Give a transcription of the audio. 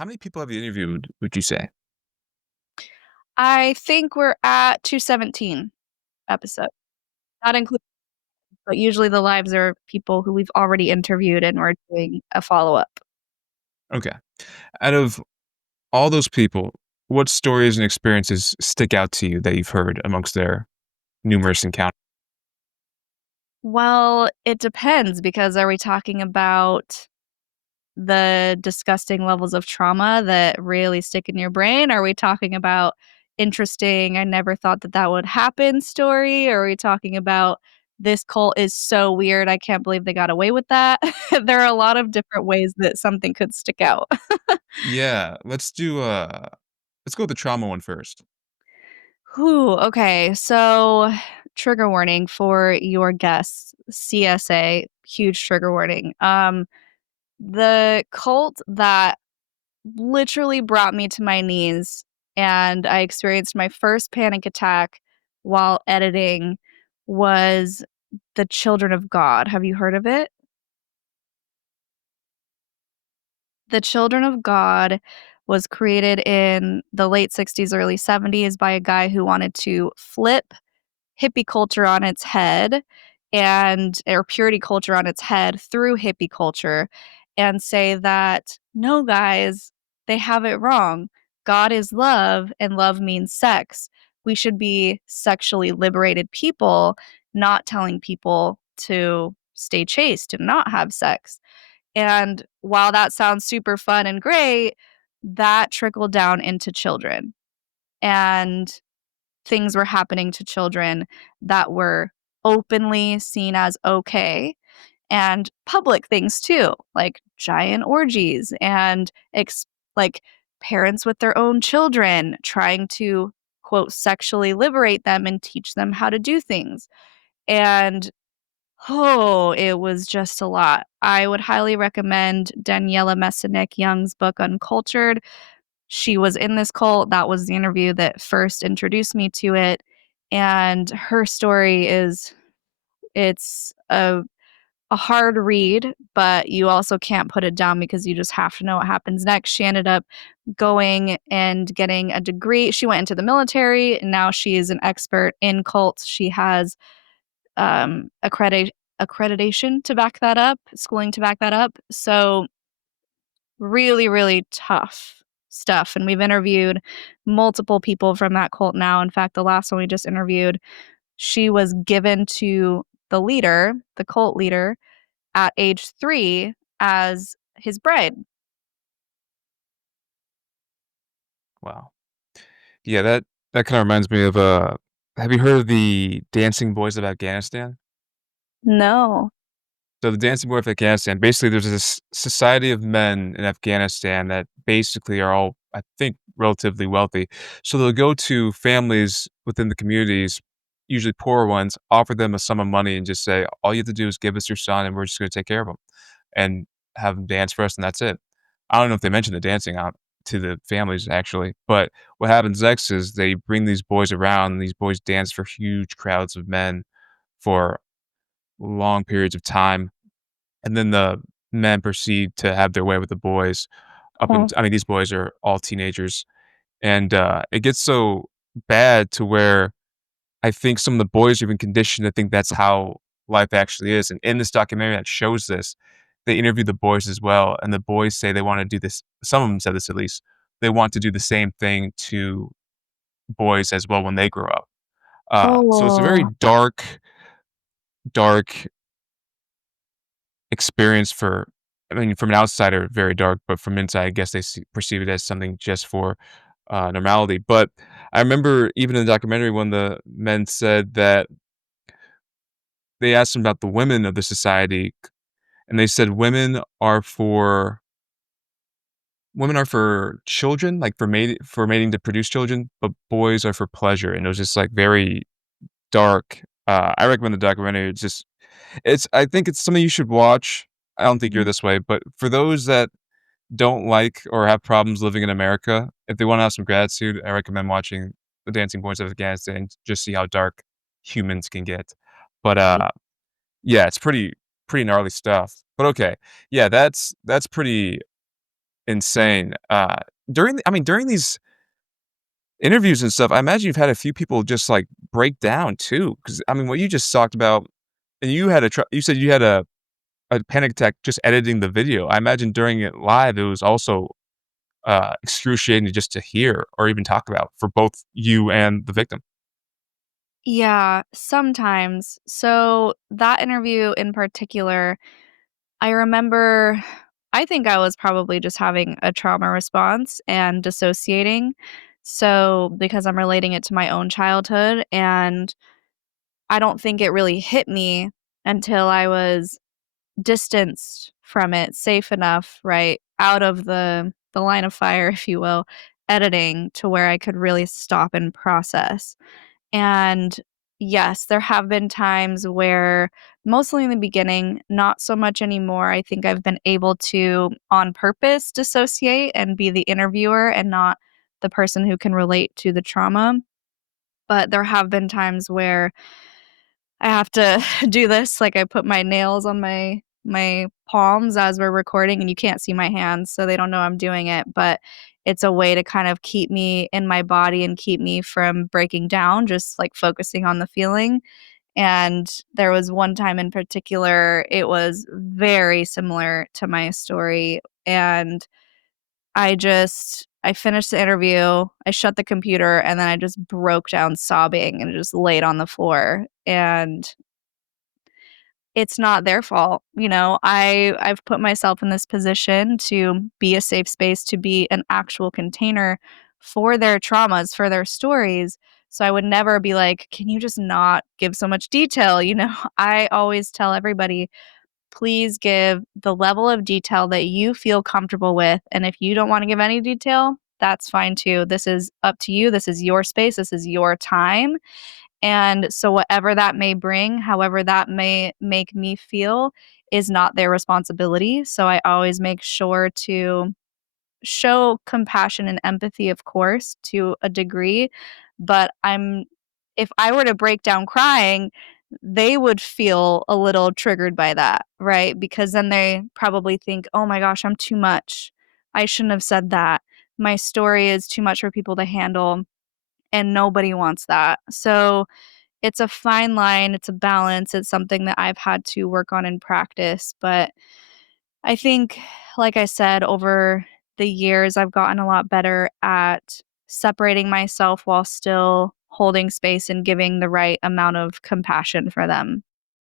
How many people have you interviewed, would you say? I think we're at 217 episodes, not including, but usually the lives are people who we've already interviewed and we're doing a follow-up. Okay. Out of all those people, what stories and experiences stick out to you that you've heard amongst their numerous encounters? Well, it depends because are we talking about the disgusting levels of trauma that really stick in your brain? Are we talking about interesting, I never thought that that would happen story? Or are we talking about this cult is so weird, I can't believe they got away with that? There are a lot of different ways that something could stick out. Yeah, let's go with the trauma one first. Whew, okay, so trigger warning for your guests, CSA, huge trigger warning. The cult that literally brought me to my knees, and I experienced my first panic attack while editing was the Children of God. Have you heard of it? The Children of God was created in the late 60s, early 70s by a guy who wanted to flip hippie culture on its head and or purity culture on its head through hippie culture and say that, "No, guys, they have it wrong. God is love, and love means sex. We should be sexually liberated people, not telling people to stay chaste and not have sex." And while that sounds super fun and great, that trickled down into children. And things were happening to children that were openly seen as okay, and public things too, like giant orgies and like parents with their own children trying to quote sexually liberate them and teach them how to do things. And oh, it was just a lot. I would highly recommend Daniela Messinek Young's book Uncultured. She was in this cult. That was the interview that first introduced me to it. And her story is it's a hard read, but you also can't put it down because you just have to know what happens next. She ended up going and getting a degree. She went into the military and now she is an expert in cults. She has accreditation to back that up, schooling to back that up. So really, really tough stuff. And we've interviewed multiple people from that cult now. In fact, the last one we just interviewed, she was given to the leader, the cult leader, at age 3 as his bride. Wow. Yeah, that kinda reminds me of, have you heard of the Dancing Boys of Afghanistan? No. So the Dancing Boy of Afghanistan, basically, there's this society of men in Afghanistan that basically are all, I think, relatively wealthy. So they'll go to families within the communities, usually poorer ones, offer them a sum of money and just say, "All you have to do is give us your son, and we're just gonna take care of him, and have him dance for us, and that's it." I don't know if they mentioned the dancing out to the families, actually, but what happens next is they bring these boys around, and these boys dance for huge crowds of men for long periods of time. And then the men proceed to have their way with the boys up Huh. and I mean, these boys are all teenagers, and, it gets so bad to where I think some of the boys are even conditioned to think that's how life actually is, and in this documentary that shows this, they interview the boys as well, and the boys say they wanna do this some of them said this at least, they want to do the same thing to boys as well when they grow up. So it's a very Oh. dark experience for I mean, from an outsider, very dark, but from inside, I guess they perceive it as something just for normality. But I remember even in the documentary when the men said that they asked them about the women of the society, and they said women are for children, like for mating to produce children, but boys are for pleasure. And it was just like very dark. I recommend the documentary. It's I think it's something you should watch. I don't think you're Mhm. this way, but for those that don't like or have problems living in America, if they wanna have some gratitude, I recommend watching The Dancing Boys of Afghanistan and just see how dark humans can get. But, yeah, it's pretty gnarly stuff. But okay, yeah, that's pretty insane. During these interviews and stuff, I imagine you've had a few people just, like, break down too, because what you just talked about and you said you had a panic attack just editing the video. I imagine during it live, it was also, excruciating just to hear or even talk about for both you and the victim. Yeah, sometimes. So, that interview in particular, I remember I think I was probably just having a trauma response and dissociating. So, because I'm relating it to my own childhood, and I don't think it really hit me until I was distanced from it, safe enough, right, out of the line of fire, if you will, editing to where I could really stop and process. And yes, there have been times where, mostly in the beginning, not so much anymore. I think I've been able to, on purpose, dissociate and be the interviewer and not the person who can relate to the trauma. But there have been times where I have to do this, like, I put my nails on my palms as we're recording, and you can't see my hands, so they don't know I'm doing it, but it's a way to kind of keep me in my body and keep me from breaking down, just, like, focusing on the feeling, and there was one time in particular, it was very similar to my story, and I finished the interview, I shut the computer, and then I just broke down sobbing and just laid on the floor, and it's not their fault, you know? I've put myself in this position to be a safe space, to be an actual container for their traumas, for their stories, so I would never be like, "Can you just not give so much detail?" You know? I always tell everybody, "Please give the level of detail that you feel comfortable with, and if you don't wanna give any detail, that's fine too. This is up to you, this is your space, this is your time." And so whatever that may bring, however that may make me feel, is not their responsibility. So I always make sure to show compassion and empathy, of course, to a degree, but if I were to break down crying, they would feel a little triggered by that, right? Because then they probably think, "Oh my gosh, I'm too much. I shouldn't have said that. My story is too much for people to handle." And nobody wants that. So it's a fine line, it's a balance, it's something that I've had to work on in practice, but I think, like I said, over the years, I've gotten a lot better at separating myself while still holding space and giving the right amount of compassion for them.